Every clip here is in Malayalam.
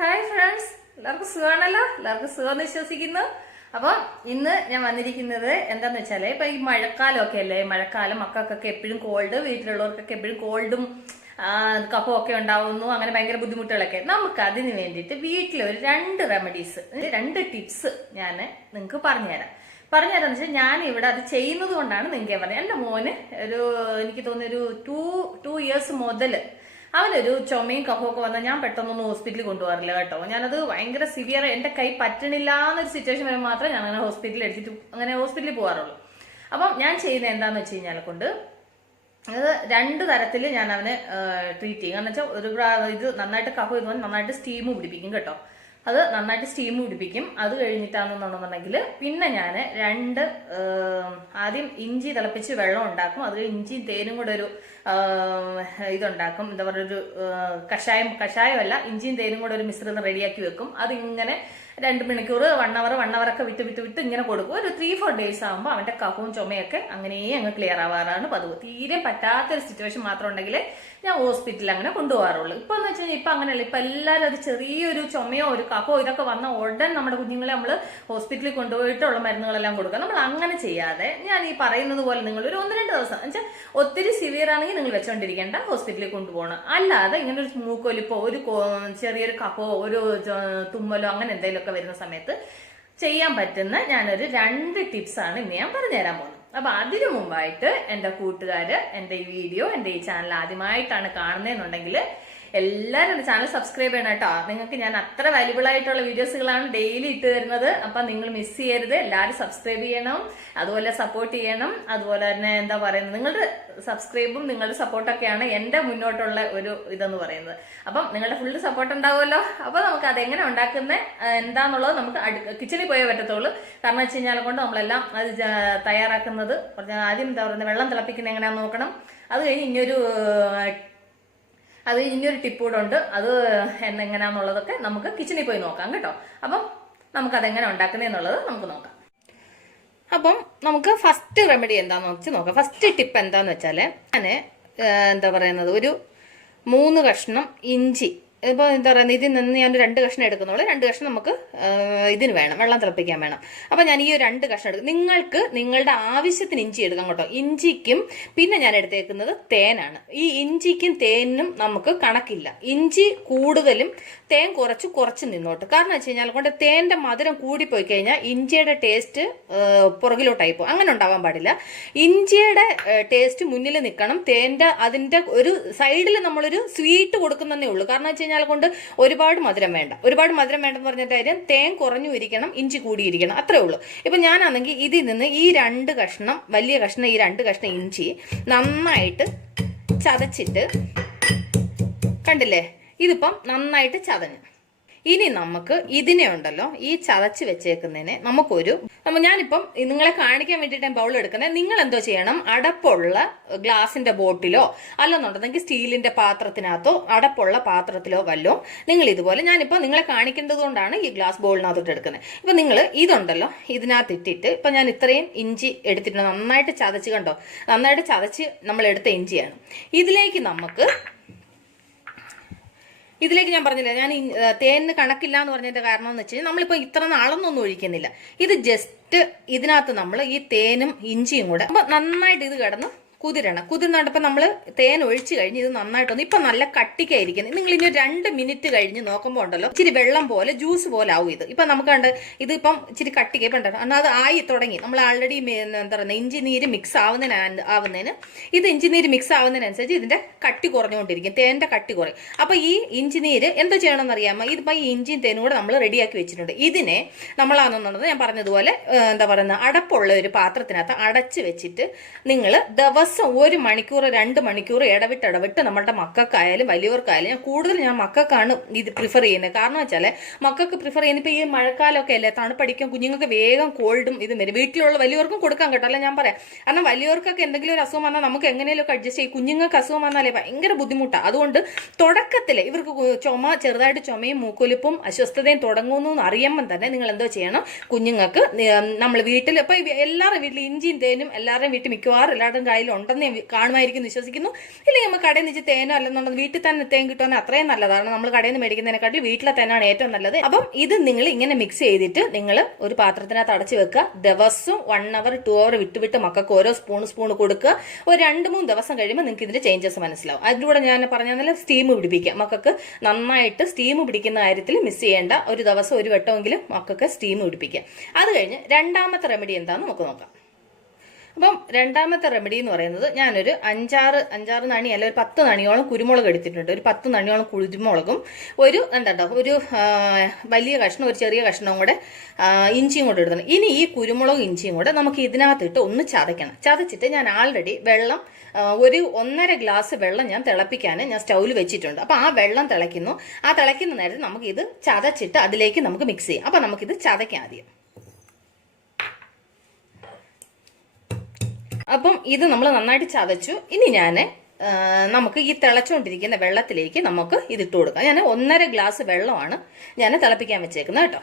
ഹായ് ഫ്രണ്ട്സ്, എല്ലാവർക്കും സുഖമാണല്ലോ. എല്ലാവർക്കും സുഖമെന്ന് വിശ്വസിക്കുന്നു. അപ്പം ഇന്ന് ഞാൻ വന്നിരിക്കുന്നത് എന്താന്ന് വെച്ചാല്, ഇപ്പൊ ഈ മഴക്കാലമൊക്കെ അല്ലേ, മഴക്കാലം മക്കൾക്കൊക്കെ എപ്പോഴും കോൾഡ്, വീട്ടിലുള്ളവർക്കൊക്കെ എപ്പോഴും കോൾഡും കഫമൊക്കെ ഉണ്ടാവുന്നു, അങ്ങനെ ഭയങ്കര ബുദ്ധിമുട്ടുകളൊക്കെ. നമുക്ക് അതിന് വേണ്ടിയിട്ട് വീട്ടിൽ ഒരു 2 റെമഡീസ്, 2 ടിപ്സ് ഞാൻ നിങ്ങൾക്ക് പറഞ്ഞുതരാന്ന് വെച്ചാൽ ഞാൻ ഇവിടെ അത് ചെയ്യുന്നത് കൊണ്ടാണ് നിങ്ങൾക്ക് പറഞ്ഞത്. എൻ്റെ മോന് എനിക്ക് തോന്നുന്നു ഒരു 2 ഇയേഴ്സ് മുതൽ അവനൊരു ചുമയും കഫമൊക്കെ വന്നാൽ ഞാൻ പെട്ടെന്നൊന്നും ഹോസ്പിറ്റലിൽ കൊണ്ടുപോകാറില്ല കേട്ടോ. ഞാനത് ഭയങ്കര സിവിയർ, എന്റെ കൈ പറ്റണില്ല എന്നൊരു സിറ്റുവേഷൻ വരുമ്പോൾ മാത്രമേ ഞാൻ അങ്ങനെ ഹോസ്പിറ്റലിൽ പോകാറുള്ളൂ. അപ്പം ഞാൻ ചെയ്യുന്നത് എന്താന്ന് വെച്ച് കഴിഞ്ഞാൽ കൊണ്ട് അത് 2 തരത്തിൽ ഞാൻ അവനെ ട്രീറ്റ് ചെയ്യും. കാരണം വെച്ചാൽ ഇത് നന്നായിട്ട് കഫം ഇതുപോലെ നന്നായിട്ട് സ്റ്റീം പിടിപ്പിക്കും കേട്ടോ. അത് നന്നായിട്ട് സ്റ്റീം പിടിപ്പിക്കും. അത് കഴിഞ്ഞിട്ടാണെന്നുണ്ടെന്നുണ്ടെങ്കിൽ പിന്നെ ഞാൻ ആദ്യം ഇഞ്ചി തിളപ്പിച്ച് വെള്ളം ഉണ്ടാക്കും. അത് ഇഞ്ചിയും തേനും കൂടെ ഒരു ഇതുണ്ടാക്കും, എന്താ പറയുക, ഒരു കഷായമല്ല, ഇഞ്ചിയും തേനും കൂടെ ഒരു മിശ്രിതം റെഡിയാക്കി വെക്കും. അതിങ്ങനെ 2 മണിക്കൂർ 1 അവർ ഒക്കെ വിട്ട് ഇങ്ങനെ കൊടുക്കും. ഒരു 3-4 ഡേയ്സ് ആകുമ്പോൾ അവന്റെ കഫവും ചുമയൊക്കെ അങ്ങനെ അങ്ങ് ക്ലിയർ ആവാറാണ് പതിവ്. തീരെ പറ്റാത്തൊരു സിറ്റുവേഷൻ മാത്രം ഉണ്ടെങ്കിൽ ഞാൻ ഹോസ്പിറ്റലിൽ അങ്ങനെ കൊണ്ടുപോകാറുള്ളൂ. ഇപ്പൊ എന്ന് വെച്ച് കഴിഞ്ഞാൽ ഇപ്പൊ അങ്ങനെയല്ല. ഇപ്പൊ എല്ലാവരും ഒരു ചെറിയൊരു ചുമയോ ഒരു കഫോ ഇതൊക്കെ വന്ന ഉടൻ നമ്മുടെ കുഞ്ഞുങ്ങളെ നമ്മൾ ഹോസ്പിറ്റലിൽ കൊണ്ടുപോയിട്ടുള്ള മരുന്നുകളെല്ലാം കൊടുക്കുക. നമ്മൾ അങ്ങനെ ചെയ്യാതെ ഞാൻ ഈ പറയുന്നത് പോലെ നിങ്ങൾ ഒരു 1-2 ദിവസം വെച്ചാൽ ഒത്തിരി സിവിയർ ആണെങ്കിൽ നിങ്ങൾ വെച്ചോണ്ടിരിക്കേണ്ട, ഹോസ്പിറ്റലിൽ കൊണ്ടുപോകണം. അല്ലാതെ ഇങ്ങനെ ഒരു മൂക്കൊലിപ്പോ ഒരു ചെറിയൊരു കഫോ ഒരു തുമ്മലോ അങ്ങനെ എന്തെങ്കിലുമൊക്കെ വരുന്ന സമയത്ത് ചെയ്യാൻ പറ്റുന്ന ഞാനൊരു 2 ടിപ്സാണ് ഇന്ന് ഞാൻ പറഞ്ഞുതരാൻ പോകുന്നത്. അപ്പൊ അതിനു മുമ്പായിട്ട് എന്റെ കൂട്ടുകാര് എന്റെ ഈ വീഡിയോ, എന്റെ ഈ ചാനൽ ആദ്യമായിട്ടാണ് കാണുന്നതെന്നുണ്ടെങ്കിൽ എല്ലാവരും എന്റെ ചാനൽ സബ്സ്ക്രൈബ് ചെയ്യണം കേട്ടോ. നിങ്ങൾക്ക് ഞാൻ അത്ര വാല്യുബിൾ ആയിട്ടുള്ള വീഡിയോസുകളാണ് ഡെയിലി ഇട്ട് തരുന്നത്. അപ്പൊ നിങ്ങൾ മിസ് ചെയ്യരുത്. എല്ലാവരും സബ്സ്ക്രൈബ് ചെയ്യണം, അതുപോലെ സപ്പോർട്ട് ചെയ്യണം. അതുപോലെ തന്നെ എന്താ പറയുന്നത്, നിങ്ങളുടെ സബ്സ്ക്രൈബും നിങ്ങളുടെ സപ്പോർട്ടൊക്കെയാണ് എന്റെ മുന്നോട്ടുള്ള ഒരു ഇതെന്ന് പറയുന്നത്. അപ്പം നിങ്ങളുടെ ഫുള്ള് സപ്പോർട്ട് ഉണ്ടാവുമല്ലോ. അപ്പൊ നമുക്ക് അതെങ്ങനെ ഉണ്ടാക്കുന്നത് എന്താന്നുള്ളത് നമുക്ക് കിച്ചണിൽ പോയേ പറ്റത്തുള്ളൂ. കാരണം വെച്ച് കഴിഞ്ഞാൽ കൊണ്ട് നമ്മളെല്ലാം അത് തയ്യാറാക്കുന്നത് ആദ്യം എന്താ പറയുന്നത്, വെള്ളം തിളപ്പിക്കുന്നത് എങ്ങനെയാന്ന് നോക്കണം. അത് കഴിഞ്ഞ് ഇനിയൊരു ടിപ്പ് കൂടെ ഉണ്ട്. അത് എങ്ങനെയാന്നുള്ളതൊക്കെ നമുക്ക് കിച്ചണിൽ പോയി നോക്കാം കേട്ടോ. അപ്പം നമുക്കതെങ്ങനെ ഉണ്ടാക്കുന്നതെന്നുള്ളത് നമുക്ക് നോക്കാം. അപ്പം നമുക്ക് ഫസ്റ്റ് റെമഡി എന്താന്ന് വെച്ച് നോക്കാം. ഫസ്റ്റ് ടിപ്പ് എന്താന്ന് വെച്ചാല്, ഞാൻ എന്താ പറയുന്നത്, ഒരു 3 കഷ്ണം ഇഞ്ചി, ഇപ്പൊ എന്താ പറയുന്നത്, ഇതിൽ നിന്ന് ഞാൻ 2 കഷ്ണം എടുക്കുന്നുള്ളൂ. 2 കഷ്ണം നമുക്ക് ഇതിന് വേണം, വെള്ളം തിളപ്പിക്കാൻ വേണം. അപ്പൊ ഞാൻ ഈ 2 കഷ്ണം എടുക്കും. നിങ്ങൾക്ക് നിങ്ങളുടെ ആവശ്യത്തിന് ഇഞ്ചി എടുക്കാം കേട്ടോ. ഇഞ്ചിക്കും പിന്നെ ഞാൻ എടുത്തേക്കുന്നത് തേനാണ്. ഈ ഇഞ്ചിക്കും തേനും നമുക്ക് കണക്കില്ല. ഇഞ്ചി കൂടുതലും തേൻ കുറച്ച് നിന്നോട്ട്. കാരണം വെച്ച് കഴിഞ്ഞാൽ കൊണ്ട് തേന്റെ മധുരം കൂടിപ്പോയി കഴിഞ്ഞാൽ ഇഞ്ചിയുടെ ടേസ്റ്റ് പുറകിലോട്ടായി പോകും. അങ്ങനെ ഉണ്ടാവാൻ പാടില്ല. ഇഞ്ചിയുടെ ടേസ്റ്റ് മുന്നിൽ നിൽക്കണം. അതിന്റെ ഒരു സൈഡിൽ നമ്മളൊരു സ്വീറ്റ് കൊടുക്കുന്നതേ ഉള്ളൂ. കാരണം വെച്ച് കഴിഞ്ഞാൽ കൊണ്ട് ഒരുപാട് മധുരം വേണ്ടെന്ന് പറഞ്ഞ കാര്യം, തേൻ കുറഞ്ഞു ഇരിക്കണം, ഇഞ്ചി കൂടിയിരിക്കണം, അത്രേ ഉള്ളൂ. ഇപ്പൊ ഞാനാണെങ്കിൽ ഇതിൽ നിന്ന് ഈ 2 കഷ്ണം, വലിയ കഷ്ണം, ഈ 2 കഷ്ണം ഇഞ്ചി നന്നായിട്ട് ചതച്ചിട്ട്, കണ്ടില്ലേ, ഇതിപ്പം നന്നായിട്ട് ചതഞ്ഞു. ഇനി നമുക്ക് ഇതിനെ ഉണ്ടല്ലോ, ഈ ചതച്ച് വെച്ചേക്കുന്നതിനെ ഞാനിപ്പം നിങ്ങളെ കാണിക്കാൻ വേണ്ടിയിട്ട് ബൗൾ എടുക്കുന്നത്. നിങ്ങൾ എന്തോ ചെയ്യണം, അടപ്പുള്ള ഗ്ലാസിന്റെ ബോട്ടിലോ അല്ലെന്നുണ്ടെങ്കിൽ സ്റ്റീലിന്റെ പാത്രത്തിനകത്തോ അടപ്പുള്ള പാത്രത്തിലോ വല്ലോ നിങ്ങൾ ഇതുപോലെ, ഞാനിപ്പോ നിങ്ങളെ കാണിക്കേണ്ടത് കൊണ്ടാണ് ഈ ഗ്ലാസ് ബോളിനകത്തോട്ട് എടുക്കുന്നത്. ഇപ്പൊ നിങ്ങൾ ഇതുണ്ടല്ലോ ഇതിനകത്ത് ഇട്ടിട്ട്, ഇപ്പൊ ഞാൻ ഇത്രയും ഇഞ്ചി എടുത്തിട്ടുണ്ട്, നന്നായിട്ട് ചതച്ച്, കണ്ടോ, നന്നായിട്ട് ചതച്ച് നമ്മൾ എടുത്ത ഇഞ്ചിയാണ്. ഇതിലേക്ക് ഞാൻ പറഞ്ഞില്ല, ഞാൻ തേനിന് കണക്കില്ല എന്ന് പറഞ്ഞതിന്റെ കാരണം എന്ന് വെച്ച് കഴിഞ്ഞാൽ നമ്മളിപ്പോ ഇത്ര നാളൊന്നും ഒഴിക്കുന്നില്ല. ഇത് ജസ്റ്റ് ഇതിനകത്ത് നമ്മൾ ഈ തേനും ഇഞ്ചിയും കൂടെ അപ്പൊ നന്നായിട്ട് ഇത് കിടന്ന് കുതിരുന്നുണ്ടപ്പോൾ നമ്മൾ തേൻ ഒഴിച്ചു കഴിഞ്ഞ് ഇത് നന്നായിട്ടൊന്ന് ഇപ്പൊ നല്ല കട്ടിക്കായിരിക്കുന്നത്. നിങ്ങൾ ഇനി 2 മിനിറ്റ് കഴിഞ്ഞ് നോക്കുമ്പോൾ ഉണ്ടല്ലോ ഇച്ചിരി വെള്ളം പോലെ ജ്യൂസ് പോലെ ആവും ഇത്. ഇപ്പൊ നമുക്ക് കണ്ട് ഇതിപ്പം ഇച്ചിരി കട്ടിക്ക് എന്നാൽ അത് ആയി തുടങ്ങി. നമ്മൾ ആൾറെഡി എന്താ പറയുക, ഇഞ്ചി നീര് മിക്സ് ആവുന്നതിന് ഇത് ഇഞ്ചി നീര് മിക്സ് ആവുന്നതിനനുസരിച്ച് ഇതിന്റെ കട്ടി കുറഞ്ഞുകൊണ്ടിരിക്കും, തേന്റെ കട്ടി കുറയും. അപ്പൊ ഈ ഇഞ്ചി നീര് എന്തോ ചെയ്യണമെന്ന് അറിയാമോ, ഇതിപ്പോ ഈ ഇഞ്ചിയും തേനും കൂടെ നമ്മൾ റെഡിയാക്കി വെച്ചിട്ടുണ്ട്. ഇതിനെ നമ്മളാണെന്നുള്ളത് ഞാൻ പറഞ്ഞതുപോലെ എന്താ പറയുന്നത്, അടപ്പുള്ള ഒരു പാത്രത്തിനകത്ത് അടച്ച് വെച്ചിട്ട് നിങ്ങൾ ദിവസം 1 മണിക്കൂർ 2 മണിക്കൂർ ഇടവിട്ട് നമ്മുടെ മക്കൾക്കായാലും വലിയവർക്കായാലും, ഞാൻ മക്കൾക്കാണ് ഇത് പ്രിഫർ ചെയ്യുന്നത്. കാരണം വെച്ചാൽ മക്കൾക്ക് പ്രിഫർ ചെയ്യുന്നത്, ഇപ്പൊ ഈ മഴക്കാലമൊക്കെ അല്ലേ, തണുപ്പടിക്കാൻ കുഞ്ഞുങ്ങൾക്ക് വേഗം കോൾഡും ഇതും വരും. വീട്ടിലുള്ള വലിയവർക്കും കൊടുക്കാൻ കേട്ടോ, അല്ല ഞാൻ പറയാം. കാരണം വലിയവർക്കൊക്കെ എന്തെങ്കിലും ഒരു അസുഖം വന്നാൽ നമുക്ക് എങ്ങനെയൊക്കെ അഡ്ജസ്റ്റ് ചെയ്യും. കുഞ്ഞുങ്ങൾക്ക് അസുഖം വന്നാലേ ഭയങ്കര ബുദ്ധിമുട്ടാണ്. അതുകൊണ്ട് തുടക്കത്തില് ഇവർക്ക് ചെറുതായിട്ട് ചുമയും മൂക്കൊലിപ്പും അസ്വസ്ഥതയും തുടങ്ങുന്നു എന്ന് അറിയുമ്പം തന്നെ നിങ്ങൾ എന്തോ ചെയ്യണം, കുഞ്ഞുങ്ങൾക്ക് നമ്മൾ വീട്ടിൽ ഇപ്പൊ എല്ലാവരുടെ വീട്ടിൽ ഇഞ്ചിയും തേനും എല്ലാവരുടെയും വീട്ടിൽ മിക്കവാറും എല്ലാവരുടെയും കയ്യിലുണ്ട്. ഉണ്ടെന്ന് കാണുമായിരിക്കും വിശ്വസിക്കുന്നു. ഇല്ലെങ്കിൽ നമുക്ക് കടയിൽ നിന്ന് തേനോ അല്ലെന്നുണ്ടെങ്കിൽ വീട്ടിൽ തന്നെ തേൻ കിട്ടുവാൻ അത്രയും നല്ലതാണ്. നമ്മൾ കടയിൽ നിന്ന് മേടിക്കുന്നതിനെക്കാട്ടിൽ വീട്ടിലെ തേനാണ് ഏറ്റവും നല്ലത്. അപ്പം ഇത് നിങ്ങൾ ഇങ്ങനെ മിക്സ് ചെയ്തിട്ട് നിങ്ങൾ ഒരു പാത്രത്തിനകത്ത് അടച്ചു വെക്കുക. ദിവസവും 1 hour 2 hour വിട്ട് മക്കൾക്ക് ഓരോ സ്പൂൺ കൊടുക്കുക. ഒരു 2-3 ദിവസം കഴിയുമ്പോൾ നിങ്ങൾക്ക് ഇതിന്റെ ചേഞ്ചസ് മനസ്സിലാവും. അതിലൂടെ ഞാൻ പറഞ്ഞാൽ സ്റ്റീം പിടിപ്പിക്കുക. മക്കൾക്ക് നന്നായിട്ട് സ്റ്റീം പിടിക്കുന്ന കാര്യത്തിൽ മിസ് ചെയ്യേണ്ട. ഒരു ദിവസം ഒരു വട്ടമെങ്കിലും മക്കൾക്ക് സ്റ്റീം പിടിപ്പിക്കുക. അത് കഴിഞ്ഞ് രണ്ടാമത്തെ റെമഡി എന്താണെന്ന് നമുക്ക് നോക്കാം. അപ്പം രണ്ടാമത്തെ റെമഡി എന്ന് പറയുന്നത് ഞാനൊരു 5-6 നണി അല്ല ഒരു 10 നണിയോളം കുരുമുളക് എടുത്തിട്ടുണ്ട്. ഒരു 10 നണിയോളം കുരുമുളകും ഒരു ഒരു വലിയ കഷ്ണം ഒരു ചെറിയ കഷ്ണവും കൂടെ ഇഞ്ചിയും കൂടെ ഇടുന്നത്. ഇനി ഈ കുരുമുളകും ഇഞ്ചിയും കൂടെ നമുക്ക് ഇതിനകത്തിട്ട് ഒന്ന് ചതയ്ക്കണം. ചതച്ചിട്ട് ഞാൻ ആൾറെഡി വെള്ളം ഒരു 1.5 ഗ്ലാസ് വെള്ളം ഞാൻ തിളപ്പിക്കാൻ ഞാൻ സ്റ്റൗവിൽ വെച്ചിട്ടുണ്ട്. അപ്പൊ ആ വെള്ളം തിളയ്ക്കുന്നു. ആ തിളയ്ക്കുന്ന നേരത്ത് നമുക്ക് ഇത് ചതച്ചിട്ട് അതിലേക്ക് നമുക്ക് മിക്സ് ചെയ്യാം. അപ്പൊ നമുക്കിത് ചതയ്ക്കാം ആദ്യം. അപ്പം ഇത് നമ്മൾ നന്നായിട്ട് ചതച്ചു. ഇനി ഞാൻ നമുക്ക് ഈ തിളച്ചുകൊണ്ടിരിക്കുന്ന വെള്ളത്തിലേക്ക് നമുക്ക് ഇതിട്ട് കൊടുക്കാം. ഞാൻ 1.5 ഗ്ലാസ് വെള്ളമാണ് ഞാൻ തിളപ്പിക്കാൻ വെച്ചേക്കുന്നത് കേട്ടോ.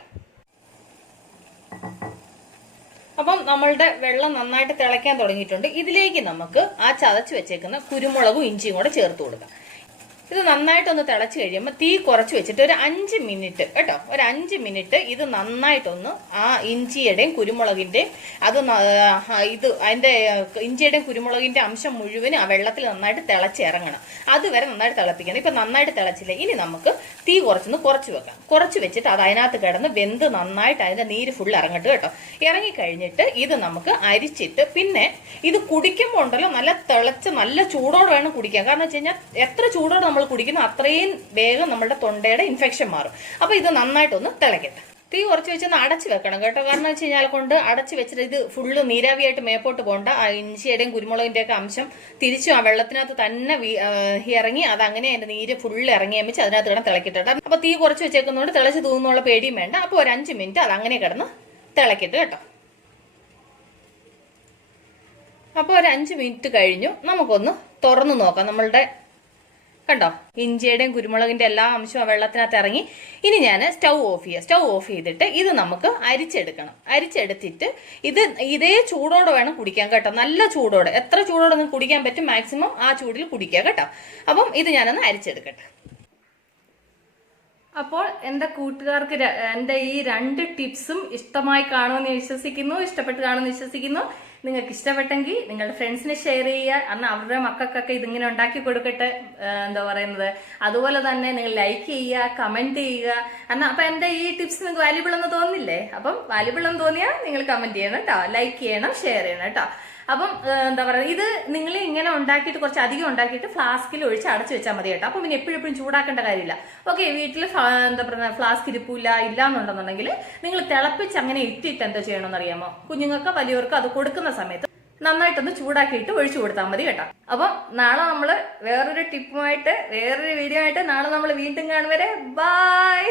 അപ്പം നമ്മളുടെ വെള്ളം നന്നായിട്ട് തിളയ്ക്കാൻ തുടങ്ങിയിട്ടുണ്ട്. ഇതിലേക്ക് നമുക്ക് ആ ചതച്ച് വെച്ചേക്കുന്ന കുരുമുളകും ഇഞ്ചിയും കൂടെ ചേർത്ത് കൊടുക്കാം. ഇത് നന്നായിട്ടൊന്ന് തിളച്ച് കഴിയുമ്പോൾ തീ കുറച്ച് വെച്ചിട്ട് ഒരു 5 മിനിറ്റ് കേട്ടോ, ഒരു 5 മിനിറ്റ് ഇത് നന്നായിട്ടൊന്ന് ആ ഇഞ്ചിയുടെയും കുരുമുളകിന്റെയും അതിന്റെ ഇഞ്ചിയുടെയും കുരുമുളകിന്റെ അംശം മുഴുവനും ആ വെള്ളത്തിൽ നന്നായിട്ട് തിളച്ചിറങ്ങണം. അതുവരെ നന്നായിട്ട് തിളപ്പിക്കണം. ഇപ്പൊ നന്നായിട്ട് തിളച്ചില്ല. ഇനി നമുക്ക് തീ കുറച്ച് വെക്കാം. കുറച്ച് വെച്ചിട്ട് അത് അതിനകത്ത് കിടന്ന് വെന്ത് നന്നായിട്ട് അതിന്റെ നീര് ഫുൾ ഇറങ്ങട്ടെ കേട്ടോ. ഇറങ്ങിക്കഴിഞ്ഞിട്ട് ഇത് നമുക്ക് അരിച്ചിട്ട് പിന്നെ ഇത് കുടിക്കുമ്പോൾ ഉണ്ടല്ലോ നല്ല തിളച്ച് നല്ല ചൂടോടെ വേണം കുടിക്കാൻ. കാരണം വെച്ച് കഴിഞ്ഞാൽ എത്ര ചൂടോടെ നമ്മൾ കുടിക്കുന്നു അത്രയും വേഗം നമ്മുടെ തൊണ്ടയുടെ ഇൻഫെക്ഷൻ മാറും. അപ്പൊ ഇത് നന്നായിട്ടൊന്ന് തിളക്കട്ടെ. തീ കുറച്ച് വെച്ചൊന്ന് അടച്ചു വെക്കണം കേട്ടോ. കാരണം വെച്ച് കഴിഞ്ഞാൽ കൊണ്ട് അടച്ചു വെച്ചിട്ട് ഇത് ഫുള്ള് നീരാവിയായിട്ട് മേപ്പോട്ട് പോകണ്ട. ആ ഇഞ്ചിയുടെയും കുരുമുളകിന്റെ ഒക്കെ അംശം തിരിച്ചും ആ വെള്ളത്തിനകത്ത് തന്നെ ഇറങ്ങി അത് അങ്ങനെ അതിന്റെ നീര് ഫുള്ള് ഇറങ്ങി വെച്ച് അതിനകത്ത് കിടന്ന് തിളക്കിട്ടെ. അപ്പൊ തീ കുറച്ച് വെച്ചേക്കുന്നതുകൊണ്ട് തിളച്ച് തൂന്നുള്ള പേടിയും വേണ്ട. അപ്പൊ ഒരു 5 മിനിറ്റ് അത് അങ്ങനെ കിടന്ന് തിളക്കിട്ട് കേട്ടോ. അപ്പൊ ഒരു 5 മിനിറ്റ് കഴിഞ്ഞു. നമുക്കൊന്ന് തുറന്നു നോക്കാം. നമ്മളുടെ കണ്ടോ ഇഞ്ചിയുടെയും കുരുമുളകിന്റെ എല്ലാ അംശവും ആ വെള്ളത്തിനകത്ത് ഇറങ്ങി. ഇനി ഞാൻ സ്റ്റൗ ഓഫ് ചെയ്യാം. സ്റ്റൗ ഓഫ് ചെയ്തിട്ട് ഇത് നമുക്ക് അരിച്ചെടുക്കണം. അരിച്ചെടുത്തിട്ട് ഇത് ഇതേ ചൂടോടെ വേണം കുടിക്കാൻ കേട്ടോ. നല്ല ചൂടോടെ, എത്ര ചൂടോടെ നിങ്ങൾക്ക് കുടിക്കാൻ പറ്റും മാക്സിമം ആ ചൂടിൽ കുടിക്കുക കേട്ടോ. അപ്പം ഇത് ഞാനൊന്ന് അരിച്ചെടുക്കട്ടെ. അപ്പോൾ എന്റെ കൂട്ടുകാർക്ക് എന്റെ ഈ 2 ടിപ്സും ഇഷ്ടമായി കാണുമെന്ന് വിശ്വസിക്കുന്നു. ഇഷ്ടപ്പെട്ട് കാണുമെന്ന് വിശ്വസിക്കുന്നു. നിങ്ങൾക്ക് ഇഷ്ടപ്പെട്ടെങ്കിൽ നിങ്ങളുടെ ഫ്രണ്ട്സിന് ഷെയർ ചെയ്യുക. അന്ന് അവരുടെ മക്കൾക്കൊക്കെ ഇതിങ്ങനെ ഉണ്ടാക്കി കൊടുക്കട്ടെ. എന്താ പറയുന്നത്, അതുപോലെ തന്നെ നിങ്ങൾ ലൈക്ക് ചെയ്യുക, കമന്റ് ചെയ്യുക. അപ്പൊ എന്റെ ഈ ടിപ്സ് നിങ്ങൾക്ക് വാല്യുബിൾ എന്ന് തോന്നില്ലേ? അപ്പം വാല്യുബിൾ എന്ന് തോന്നിയാൽ നിങ്ങൾ കമന്റ് ചെയ്യണം കേട്ടോ, ലൈക്ക് ചെയ്യണം, ഷെയർ ചെയ്യണം കേട്ടോ. അപ്പം എന്താ പറയുക, ഇത് നിങ്ങൾ ഇങ്ങനെ ഉണ്ടാക്കിയിട്ട് കുറച്ച് അധികം ഉണ്ടാക്കിയിട്ട് ഫ്ലാസ്കിൽ ഒഴിച്ച് അടച്ചു വെച്ചാൽ മതി കേട്ടോ. അപ്പം പിന്നെ എപ്പോഴും ചൂടാക്കേണ്ട കാര്യമില്ല. ഓക്കെ, വീട്ടിൽ എന്താ പറയുക ഫ്ലാസ്ക് ഇല്ലാന്നുണ്ടെന്നുണ്ടെങ്കിൽ നിങ്ങൾ തിളപ്പിച്ച് അങ്ങനെ ഇട്ടിട്ട് എന്താ ചെയ്യണമെന്ന് അറിയാമോ? കുഞ്ഞുങ്ങൾക്ക് വലിയവർക്ക് അത് കൊടുക്കുന്ന സമയത്ത് നന്നായിട്ടൊന്ന് ചൂടാക്കിയിട്ട് ഒഴിച്ചു കൊടുത്താൽ മതി കേട്ടോ. അപ്പം നാളെ നമ്മൾ വേറൊരു ടിപ്പുമായിട്ട് വേറൊരു വീഡിയോ ആയിട്ട് നാളെ നമ്മൾ വീണ്ടും കാണുവരെ. ബൈ.